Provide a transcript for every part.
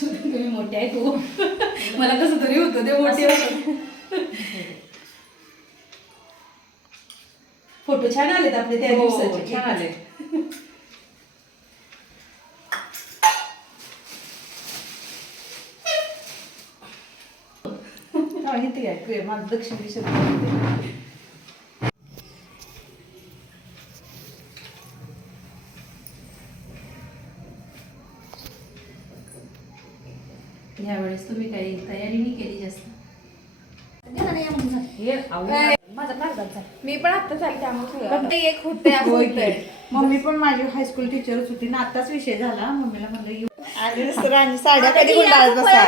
तुम्ही मोठे आहे खूप. मला कसं तरी होतं ते मोठे होतं. फोटो छान आलेत आपले त्या दिवसाचे. छान आले. इथे आहे माझं दक्षिण दिशेत. यावेळेस तुम्ही काही तयारी नाही केली जास्त. माझा कागदाचा. मी पण आता चालते त्यामुळे एक होते मम्मी पण माझी हायस्कूल टीचरच होती ना, आताच विषय झाला. मम्मीला म्हणलं येऊ आणि सरांनी साड्या कधी गुंडाळत बसा.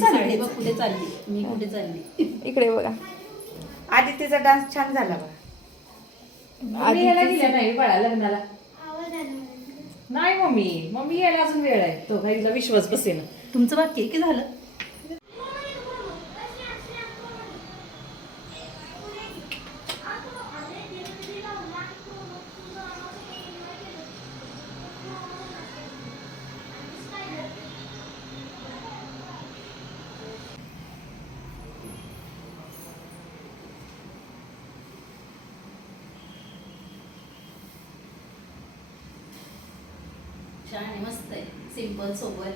साडी बघ कुठे चालली, मी कुठे चालली. इकडे बघा. आधी तिचा डान्स छान झाला बघा. मम्मी यायला गेल्या नाही बाळा लग्नाला. नाही मम्मी यायला अजून वेळ आहे. तो काही विश्वास बसेल. तुमचं बाकी आहे की झालं? छान आहे, मस्त आहे, सिंपल सोबर.